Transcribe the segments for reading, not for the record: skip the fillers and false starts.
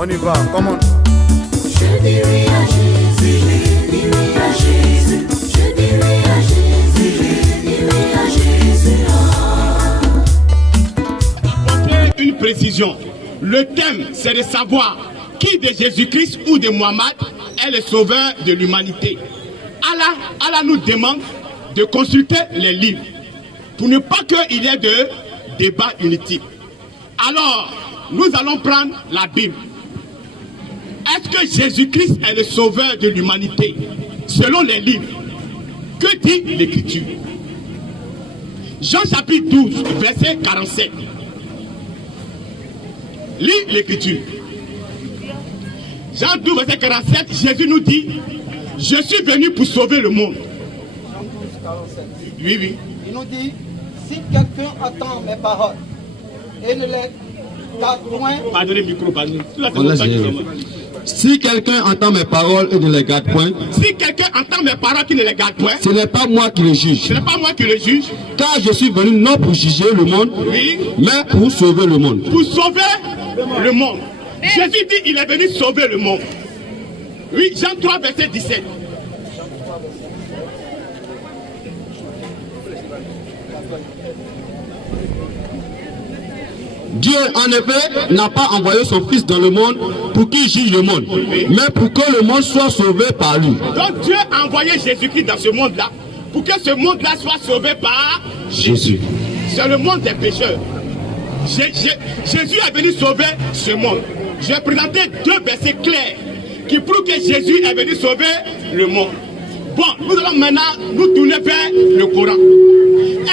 On y va, comment? Je dirai à Jésus, je dirai à Jésus, je dirai à Jésus, je dirai à Jésus. Apporter une précision. Le thème, c'est de savoir qui de Jésus-Christ ou de Mohammed est le sauveur de l'humanité. Allah nous demande de consulter les livres pour ne pas qu'il y ait de débat inutile. Alors, nous allons prendre la Bible. Est-ce que Jésus-Christ est le sauveur de l'humanité selon les livres? Que dit l'Écriture? Jean chapitre 12, verset 47. Lis l'Écriture. Jean 12, verset 47, Jésus nous dit, je suis venu pour sauver le monde. Jean 12, 47. Oui, oui. Il nous dit, si quelqu'un entend mes paroles et ne les garde point... Pardonnez le micro, pardonnez. Si quelqu'un entend mes paroles et ne les garde point, si quelqu'un entend mes paroles qui ne les garde point, ce n'est pas moi qui le juge. Ce n'est pas moi qui le juge. Car je suis venu non pour juger le monde, oui, mais pour sauver le monde. Pour sauver le monde. Jésus dit il est venu sauver le monde. Oui, Jean 3, verset 17. Dieu, en effet, n'a pas envoyé son Fils dans le monde pour qu'il juge le monde, mais pour que le monde soit sauvé par lui. Donc Dieu a envoyé Jésus-Christ dans ce monde-là pour que ce monde-là soit sauvé par Jésus. C'est le monde des pécheurs. Jésus est venu sauver ce monde. Je vais présenter deux versets clairs qui prouvent que Jésus est venu sauver le monde. Bon, nous allons maintenant nous tourner vers le Coran.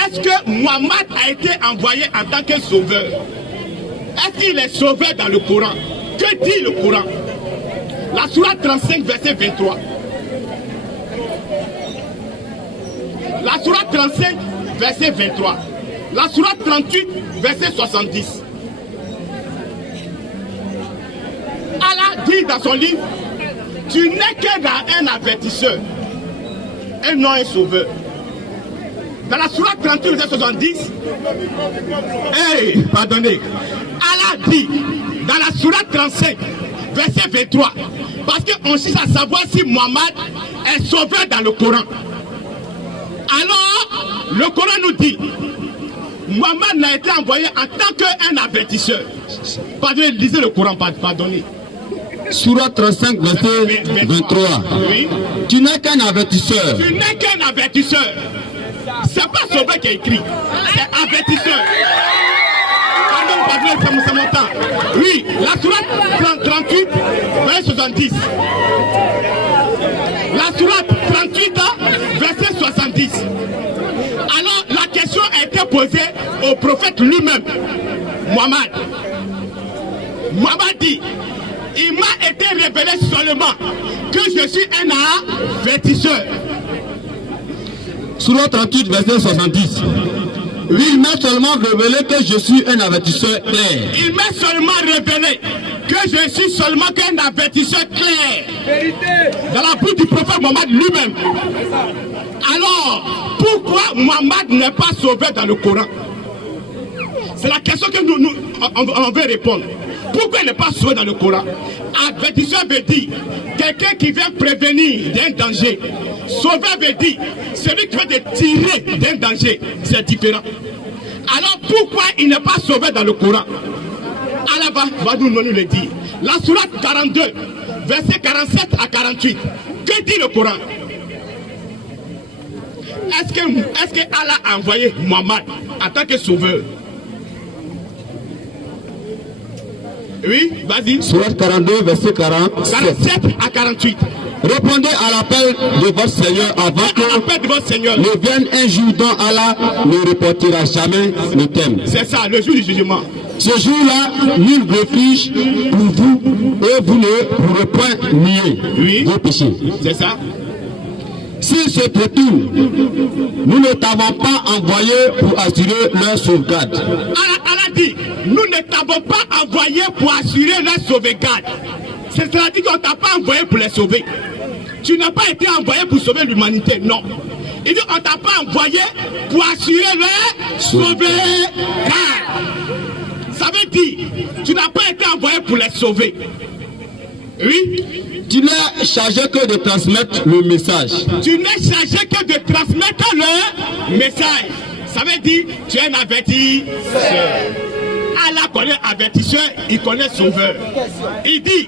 Est-ce que Mohammed a été envoyé en tant que sauveur? Est-ce qu'il est sauvé dans le Coran? Que dit le Coran? La sourate 35, verset 23. La sourate 35, verset 23. La sourate 38, verset 70. Allah dit dans son livre, tu n'es qu'un avertisseur et non un sauveur. Dans la sourate 38, verset 70, pardonnez, Allah dit dans la sourate 35, verset 23, parce qu'on cherche à savoir si Mohammed est sauveur dans le Coran. Alors, le Coran nous dit, Mohammed n'a été envoyé en tant qu'un avertisseur. Pardonnez, lisez le Coran, pardonnez. Sourate 35, verset 23. Oui. Tu n'es qu'un avertisseur. Tu n'es qu'un avertisseur. C'est pas sauveur qui a écrit, c'est avertisseur. Pardon, c'est mon temps. Oui, la sourate 38, verset 70. La sourate 38, verset 70. Alors, la question a été posée au prophète lui-même, Mohammed. Mohammed dit, il m'a été révélé seulement que je suis un avertisseur. Sourate 38, verset 70. Il m'a seulement révélé que je suis un avertisseur clair. Il m'a seulement révélé que je suis seulement qu'un avertisseur clair. Dans la bouche du prophète Mohammed lui-même. Alors, pourquoi Mohammed n'est pas sauvé dans le Coran? C'est la question que on veut répondre. Pourquoi il n'est pas sauvé dans le Coran? Avertisseur veut dire quelqu'un qui vient prévenir d'un danger. Sauveur veut dire celui qui veut te tirer d'un danger. C'est différent. Alors pourquoi il n'est pas sauvé dans le Coran? Allah va nous le dire. La sourate 42, verset 47 à 48. Que dit le Coran? Est-ce que Allah a envoyé Mohammed en tant que sauveur? Oui, vas-y. Sourate 42, verset 47 à 48. Répondez à l'appel de votre Seigneur avant que ne vienne un jour dont Allah ne reportera jamais le thème. C'est ça, le jour du jugement. Ce jour-là, nul refuge pour vous et vous ne pourrez point nier vos péchés. C'est ça. S'ils se détournent, nous ne t'avons pas envoyé pour assurer leur sauvegarde. Allah dit, nous ne t'avons pas envoyé pour assurer leur sauvegarde. C'est-à-dire qu'on ne t'a pas envoyé pour les sauver. Tu n'as pas été envoyé pour sauver l'humanité, non. Il dit, on ne t'a pas envoyé pour assurer leur sauvegarde. Ça veut dire, tu n'as pas été envoyé pour les sauver. Oui. Tu n'es chargé que de transmettre le message. Tu n'es chargé que de transmettre le message. Ça veut dire tu es un avertisseur. Allah connaît avertisseur, il connaît sauveur. Il dit,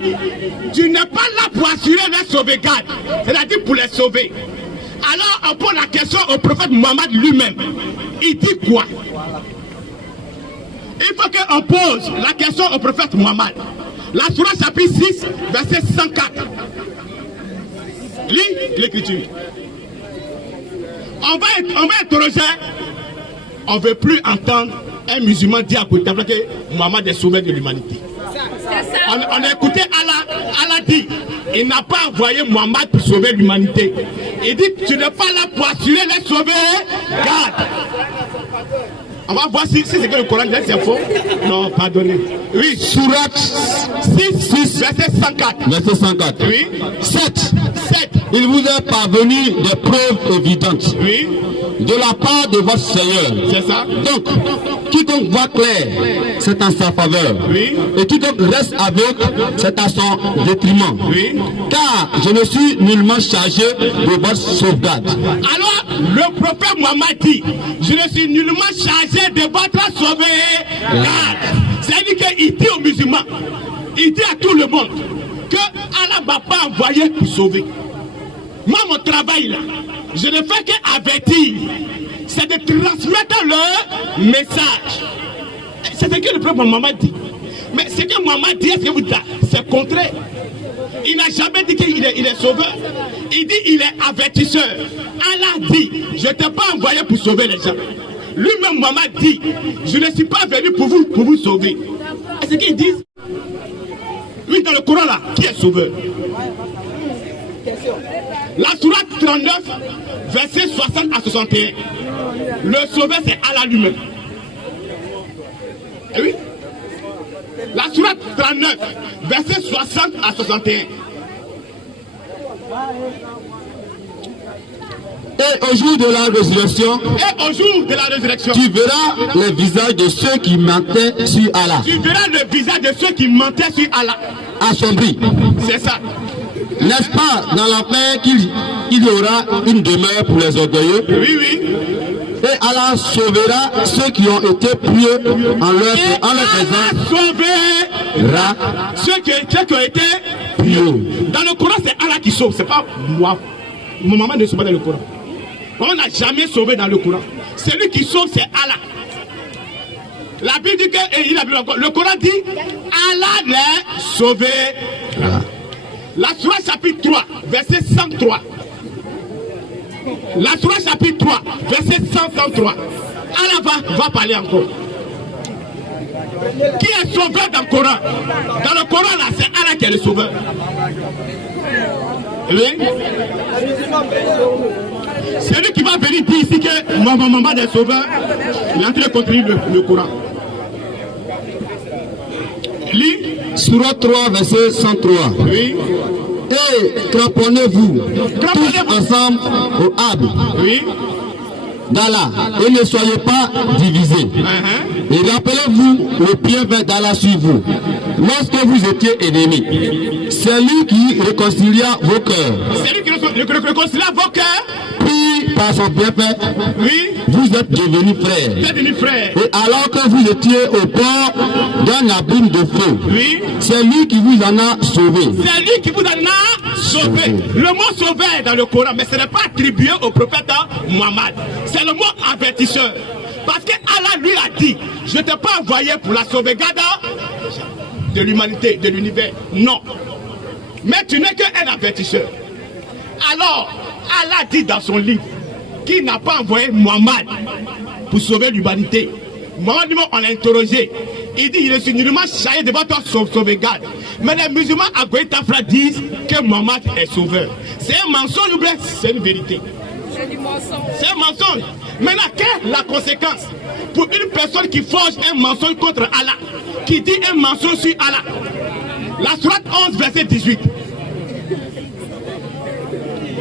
tu n'es pas là pour assurer les sauvegardes, c'est-à-dire pour les sauver. Alors on pose la question au prophète Mohammed lui-même. Il dit quoi? Il faut qu'on pose la question au prophète Mohammed. La Sourate chapitre 6, verset 104. Lis l'écriture. On va interroger. On ne veut plus entendre un musulman dire à côté que Mohammed est sauveur de l'humanité. On a écouté Allah. Allah dit, il n'a pas envoyé Mohammed pour sauver l'humanité. Il dit, tu n'es pas là pour assurer les sauvegardes. On va voir si c'est que le Coran dit c'est faux. Non, pardonnez. Oui, Sourate 6, verset 104. Verset 104. Oui. 7. Il vous est parvenu des preuves évidentes. Oui. De la part de votre Seigneur. C'est ça. Donc, quiconque voit clair, c'est en sa faveur. Oui. Et quiconque reste aveugle, c'est à son détriment. Oui. Car je ne suis nullement chargé de votre sauvegarde. Alors, le prophète Mohammed dit, je ne suis nullement chargé de votre sauvegarde. C'est-à-dire qu'il dit aux musulmans, il dit à tout le monde, que Allah ne m'a pas envoyé pour sauver. Moi, mon travail là, je ne fais qu'avertir. C'est de transmettre le message. C'est ce que le prophète Mohammed dit. Mais ce que Mohammed dit, est-ce que vous dites, c'est contraire. Il n'a jamais dit qu'il est sauveur. Il dit qu'il est avertisseur. Allah dit, je ne t'ai pas envoyé pour sauver les gens. Lui-même, Mohammed dit, je ne suis pas venu pour vous sauver. Est-ce qu'ils disent? Oui, dans le Coran là, qui est sauveur? La Sourate 39, verset 60 à 61. Le sauveur, c'est Allah lui-même. Eh oui. La Sourate 39, verset 60 à 61. Et au jour de la résurrection, tu verras les visages de ceux qui mentaient sur Allah. Tu verras le visage de ceux qui mentaient sur Allah. Assombris. C'est ça. N'est-ce pas dans l'enfer qu'il y aura une demeure pour les orgueilleux? Oui, oui. Et Allah sauvera ceux qui ont été pieux en leur faisant. Sauvera ceux qui ont été pieux. Dans le Coran, c'est Allah qui sauve, c'est pas moi. Mon maman ne sauve pas dans le Coran. On n'a jamais sauvé dans le Coran. Celui qui sauve, c'est Allah. La Bible dit que, le Coran dit, Allah les sauvera. La Sourate chapitre 3, verset 103. La Sourate chapitre 3, verset 103. Allah va parler encore. Qui est sauveur dans le Coran? Dans le Coran, là, c'est Allah qui est le sauveur. Oui? C'est lui qui va venir dire ici que maman est sauveur. Il est en train de continuer le Coran. Lis. Sourate 3, verset 103. Oui. Et cramponnez-vous tous ensemble au arbre. Oui. d'Allah et ne soyez pas divisés. Et rappelez-vous le bienfait d'Allah sur vous lorsque vous étiez ennemis. C'est lui qui réconcilia vos cœurs. C'est lui qui réconcilia vos cœurs. Puis par son bienfait, oui, vous êtes devenus frères. Vous êtes devenus frères. Et alors que vous étiez au bord d'un abîme de feu, oui, c'est lui qui vous en a sauvé. C'est lui qui vous en a sauvé. Le mot sauveur est dans le Coran, mais ce n'est pas attribué au prophète Mohammed. C'est le mot avertisseur. Parce que Allah lui a dit, je ne t'ai pas envoyé pour la sauvegarde de l'humanité, de l'univers. Non. Mais tu n'es qu'un avertisseur. Alors, Allah dit dans son livre qu'il n'a pas envoyé Mohammed pour sauver l'humanité. Mohammed, on l'a interrogé. Il dit, il est nullement chargé de votre sauvegarde. Mais les musulmans à Goïtafra disent que Mohammed est sauveur. C'est un mensonge ou bien c'est une vérité? C'est du mensonge. C'est un mensonge. Maintenant, quelle est la conséquence pour une personne qui forge un mensonge contre Allah, qui dit un mensonge sur Allah? La sourate 11, verset 18.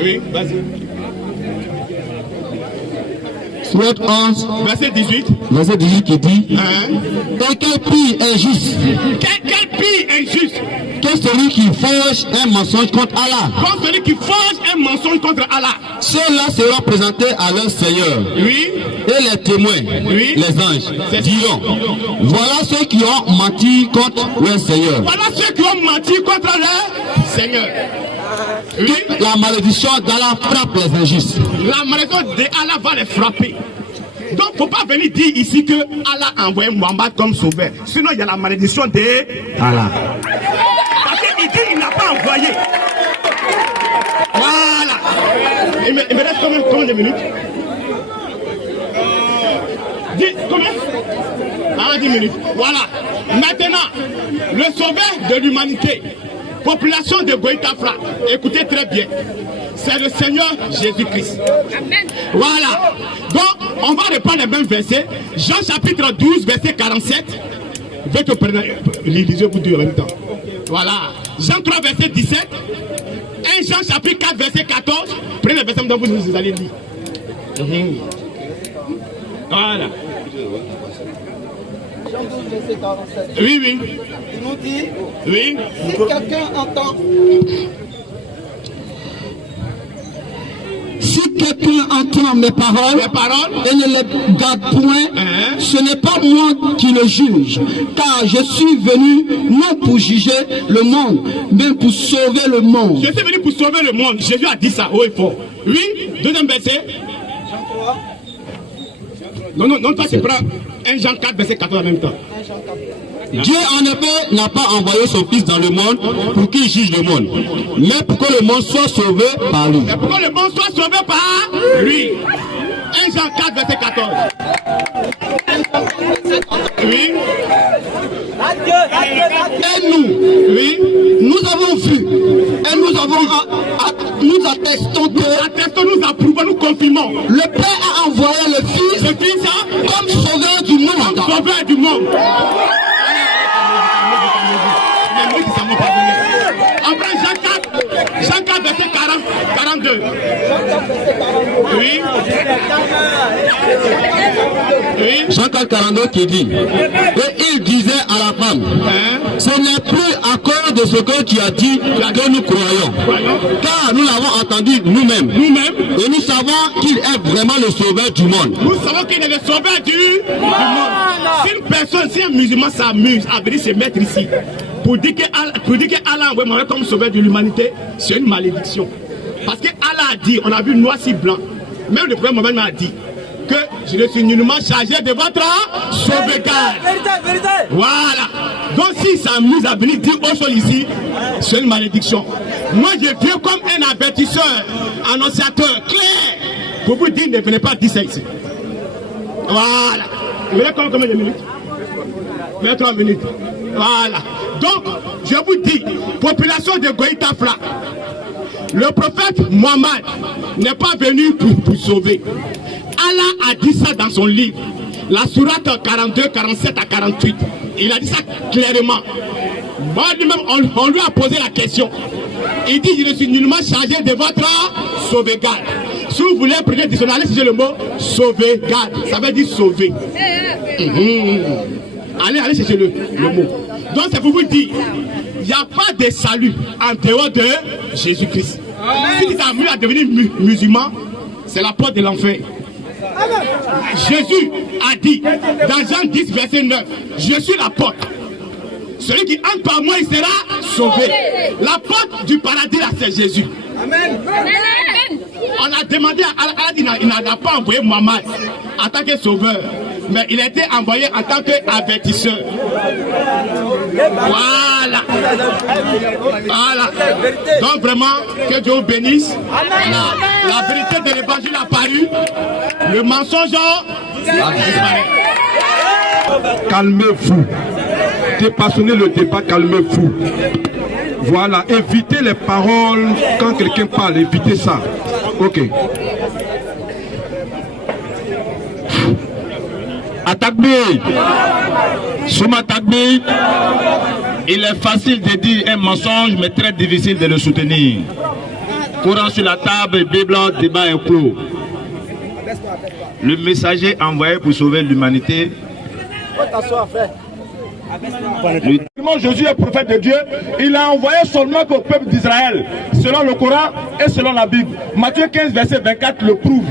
Oui, vas-y. Proverbe 11, verset 18. verset 18 qui dit Hein? et quel pire injuste Quel pire injuste que celui qui forge un mensonge contre Allah. comme celui qui forge un mensonge contre Allah. Ceux-là seront présentés à leur Seigneur. Oui, Et les témoins, Oui. les anges, diront voilà ceux qui ont menti contre leur Seigneur. voilà ceux qui ont menti contre leur Seigneur. Oui, La malédiction d'Allah frappe les injustes. la malédiction d'Allah va les frapper. Donc, il ne faut pas venir dire ici que Allah a envoyé Mohammed comme sauveur. Sinon, il y a la malédiction d'Allah. Parce qu'il dit qu'il n'a pas envoyé. Voilà. Il me reste combien de minutes? 10, combien? 10 minutes. Voilà. Maintenant, le sauveur de l'humanité, population de Goïtafra, écoutez très bien, c'est le Seigneur Jésus-Christ. Voilà. Donc, on va reprendre les mêmes versets. Jean chapitre 12, verset 47. Je vais te prendre, lisez vous deux en même temps. Voilà. Jean 3, verset 17. 1 Jean chapitre 4, verset 14. Prenez le verset dont vous allez lire. Voilà. Jean 12, verset 47. Oui, oui. Il nous dit, Oui. si quelqu'un entend, Si quelqu'un entend mes paroles Les paroles. et ne les garde point, Hein? ce n'est pas moi qui le juge, car je suis venu non pour juger le monde, mais pour sauver le monde. Je suis venu pour sauver le monde. Jésus a dit ça haut et fort. Oui. Deuxième verset. Jean 3, Non, toi tu prends 1 Jean 4, verset 14 en même temps. 1 Jean 4. Dieu en effet n'a pas envoyé son Fils dans le monde pour qu'il juge le monde, mais pour que le monde soit sauvé par lui. Et pour que le monde soit sauvé par lui. 1 Jean 4, verset 14. Oui. Et nous, Oui. nous avons vu et nous attestons que Attestons, nous approuvons, nous confirmons. le Père a envoyé le Fils Le Fils a comme sauveur du monde. sauveur du monde. On prend Jean 4, verset 42. Oui. Oui. Jean 4, 42 qui dit et il disait à la femme Hein? ce n'est plus à cause de ce que tu as dit que nous croyons, car nous l'avons entendu nous-mêmes Nous-mêmes, et nous savons qu'il est vraiment le sauveur du monde. nous savons qu'il est le sauveur du monde. Si une personne, si un musulman s'amuse à venir se mettre ici pour dire que Allah a envoyé Mohammed comme sauveur de l'humanité, c'est une malédiction. Parce que Allah a dit, on a vu noir si blanc, même le prophète Mohammed m'a dit que je ne suis nullement chargé de votre sauvegarde. Voilà. Donc s'il s'amuse à venir dire aux choses ici, c'est une malédiction. Moi je viens comme un avertisseur, annonciateur clair, pour vous dire ne venez pas dire ça ici. Voilà. Vous voulez combien de minutes? 23 minutes. Voilà. Donc, je vous dis, population de Goïtafra, le prophète Mohammed n'est pas venu pour sauver. Allah a dit ça dans son livre, la sourate 42, 47 à 48. Il a dit ça clairement. Moi, lui-même, on lui a posé la question. Il dit, je ne suis nullement chargé de votre sauvegarde. Si vous voulez, prenez le dictionnaire, allez chercher le mot sauvegarde. Ça veut dire sauver. Allez chercher le mot. Donc c'est pour vous dire, il n'y a pas de salut en dehors de Jésus-Christ. Si tu t'amuses à devenir musulman, c'est la porte de l'enfer. Jésus a dit dans Jean 10, verset 9, je suis la porte. Celui qui entre par moi, il sera sauvé. La porte du paradis, là, c'est Jésus. Amen. On a demandé à Allah, il n'a pas envoyé Mohammed en tant que sauveur, mais il a été envoyé en tant qu'avertisseur. Voilà. Voilà. Donc vraiment, que Dieu vous bénisse. La vérité de l'évangile a apparu. Le mensonge a disparu. Calmez-vous. Dépassonnez le débat, calmez-vous. Voilà, évitez les paroles quand quelqu'un parle, évitez ça. Ok. Atakbi, Souma Atakbi, il est facile de dire un mensonge, mais très difficile de le soutenir. Courant sur la table, Bible, débat est clos. Le messager envoyé pour sauver l'humanité. Jésus est prophète de Dieu, il a envoyé seulement au peuple d'Israël, selon le Coran et selon la Bible. Matthieu 15, verset 24 le prouve.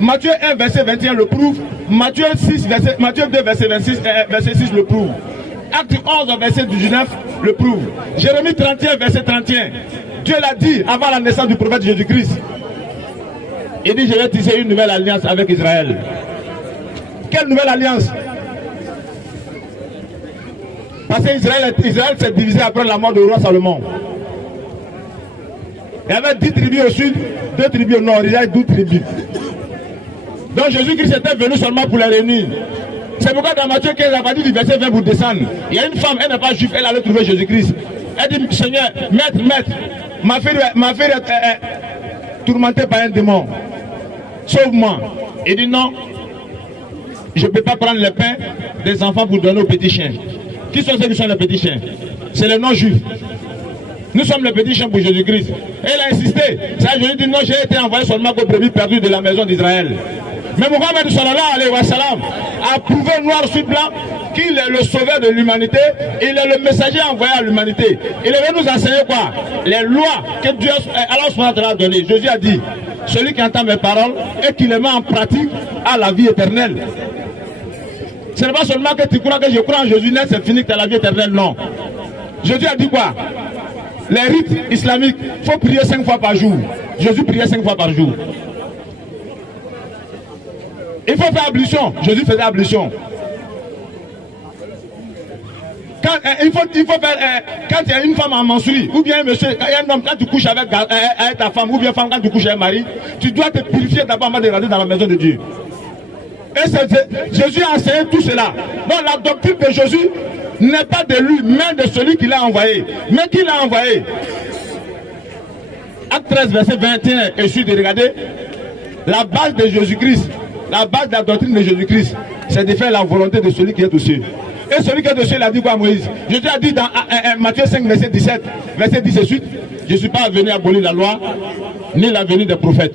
Matthieu 1, verset 21 le prouve. Matthieu 2, verset 6 le prouve. Acte 11, verset 19 le prouve. Jérémie 31, verset 31. Dieu l'a dit avant la naissance du prophète Jésus-Christ. Il dit, je vais tisser une nouvelle alliance avec Israël. Quelle nouvelle alliance? Parce qu'Israël s'est divisé après la mort du roi Salomon. Il y avait 10 tribus au sud, 2 tribus au nord, il y avait 12 tribus. Donc Jésus-Christ était venu seulement pour les réunir. C'est pourquoi dans Matthieu 15, à partir du verset 20 pour descendre, il y a une femme, elle n'est pas juive, elle allait trouver Jésus-Christ. Elle dit, Seigneur, maître, ma fille est tourmentée par un démon. Sauve-moi. Il dit non, je ne peux pas prendre le pain des enfants pour donner aux petits chiens. Qui sont ceux qui sont les petits chiens? C'est les non-juifs. Nous sommes les petits chiens pour Jésus-Christ. Et il a insisté. Ça, Jésus dit non, j'ai été envoyé seulement aux brebis perdues de la maison d'Israël. Mais Mohammed sallallahu alayhi wa sallam a prouvé noir sur blanc qu'il est le sauveur de l'humanité. Il est le messager envoyé à l'humanité. Il est venu nous enseigner quoi? Les lois que Dieu Allah a données. Jésus a dit, celui qui entend mes paroles et qui les met en pratique a la vie éternelle. Ce n'est pas seulement que tu crois que je crois en Jésus, c'est fini que tu as la vie éternelle, non. Jésus a dit quoi? Les rites islamiques, il faut prier 5 fois par jour. Jésus priait 5 fois par jour. Il faut faire ablution. Jésus faisait ablution. Quand il y a une femme en menstruie, ou bien un monsieur, un homme, quand tu couches avec ta femme, ou bien femme, quand tu couches avec un mari, tu dois te purifier d'abord avant de rentrer dans la maison de Dieu. Et Jésus a enseigné tout cela. Donc la doctrine de Jésus n'est pas de lui, mais de celui qui l'a envoyé. Mais qui l'a envoyé? Acte 13, verset 21, et suite de regarder, la base de Jésus-Christ, la base de la doctrine de Jésus-Christ, c'est de faire la volonté de celui qui est au ciel. Et celui qui est au ciel a dit quoi à Moïse? Jésus a dit dans Matthieu 5, verset 17, verset 10 et suite, je ne suis pas venu abolir la loi, ni la venue des prophètes.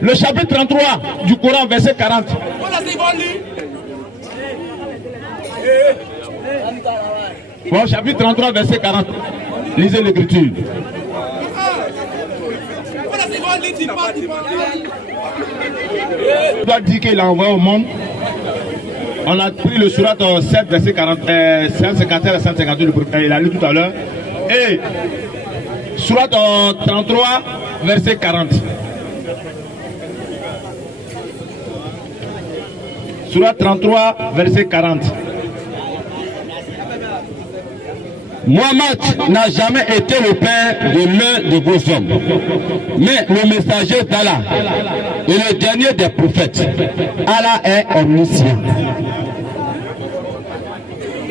Le chapitre 33 du Coran, verset 40. Bon, chapitre 33, verset 40. Lisez l'écriture. Il doit dire qu'il a envoyé au monde. On a pris le surat 7, verset 40, 151 et 152, il a lu tout à l'heure. Et surat 33, verset 40. Surat 33, verset 40. Mohammed n'a jamais été le père de l'un de vos hommes, mais le messager d'Allah est le dernier des prophètes. Allah est omniscient.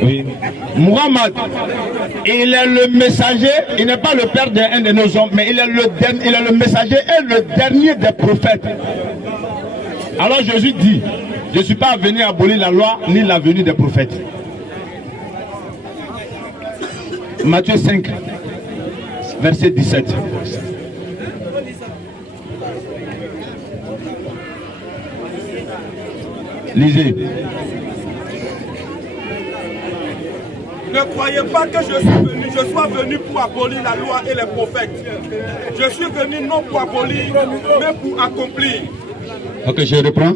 Oui. Mohammed, il est le messager, il n'est pas le père d'un de nos hommes, mais il est le messager et le dernier des prophètes. Alors Jésus dit, je ne suis pas venu abolir la loi ni la venue des prophètes. Matthieu 5, verset 17. Lisez. Ne croyez pas que je sois venu pour abolir la loi et les prophètes. Je suis venu non pour abolir, mais pour accomplir. Ok, je reprends.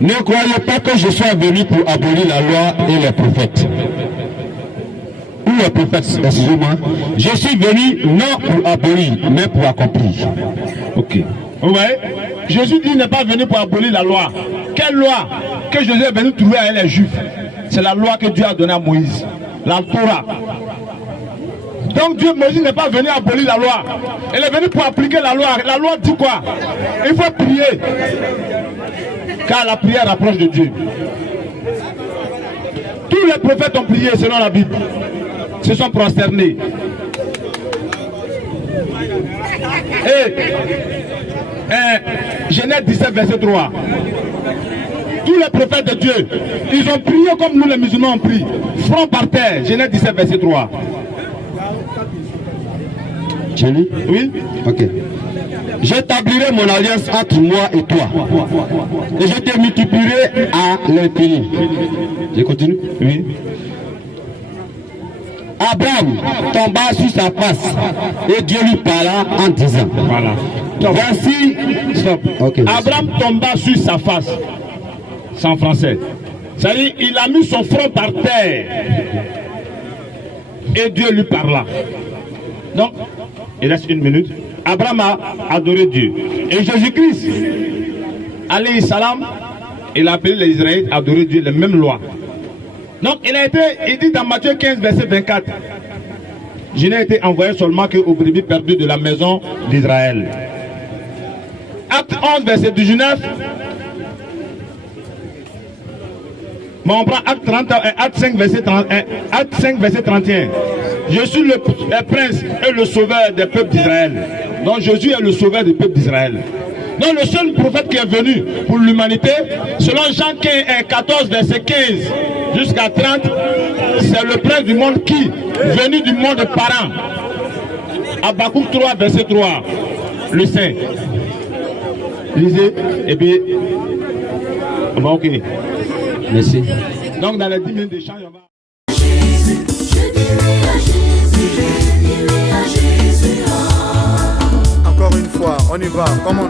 Ne croyez pas que je sois venu pour abolir la loi et les prophètes. Ou les prophètes, excusez-moi. Je suis venu non pour abolir, mais pour accomplir. Ok. Ouais. Jésus dit qu'il n'est pas venu pour abolir la loi. Quelle loi que Jésus est venu trouver avec les Juifs? C'est la loi que Dieu a donnée à Moïse. La Torah. Donc Moïse n'est pas venu abolir la loi. Il est venu pour appliquer la loi. La loi dit quoi? Il faut prier. Car la prière rapproche de Dieu. Tous les prophètes ont prié selon la Bible. Se sont prosternés. Genèse 17, verset 3. Tous les prophètes de Dieu, ils ont prié comme nous les musulmans ont prié. Front par terre. Genèse 17, verset 3. Tu lis? Oui. Ok. j'établirai mon alliance entre moi et toi. Et je te multiplierai à l'infini. Je continue? Oui. Abraham tomba sur sa face et Dieu lui parla en disant. Voilà. Voici. Stop. Okay. Abraham tomba sur sa face. C'est en français. C'est-à-dire, il a mis son front par terre. Et Dieu lui parla. Donc, il reste une minute. Abraham a adoré Dieu. Et Jésus-Christ, alayhi salam, il a appelé les Israélites à adorer Dieu, les mêmes lois. Donc, il dit dans Matthieu 15, verset 24, je n'ai été envoyé seulement qu'aux brebis perdues de la maison d'Israël. Acte 11, verset 19. Mais on prend acte 5, verset 31. Je suis le prince et le sauveur des peuples d'Israël. Donc Jésus est le sauveur des peuples d'Israël. Donc le seul prophète qui est venu pour l'humanité, selon Jean 14, verset 15 jusqu'à 30, c'est le prince du monde qui, venu du monde parent. Habakkuk 3, verset 3, le saint. Lisez, et puis, bon, ok. Merci. Donc dans les 10 minutes d'échange, on va... Jésus, je dirai à Jésus, je dirai à Jésus. Encore une fois, on y va, comme on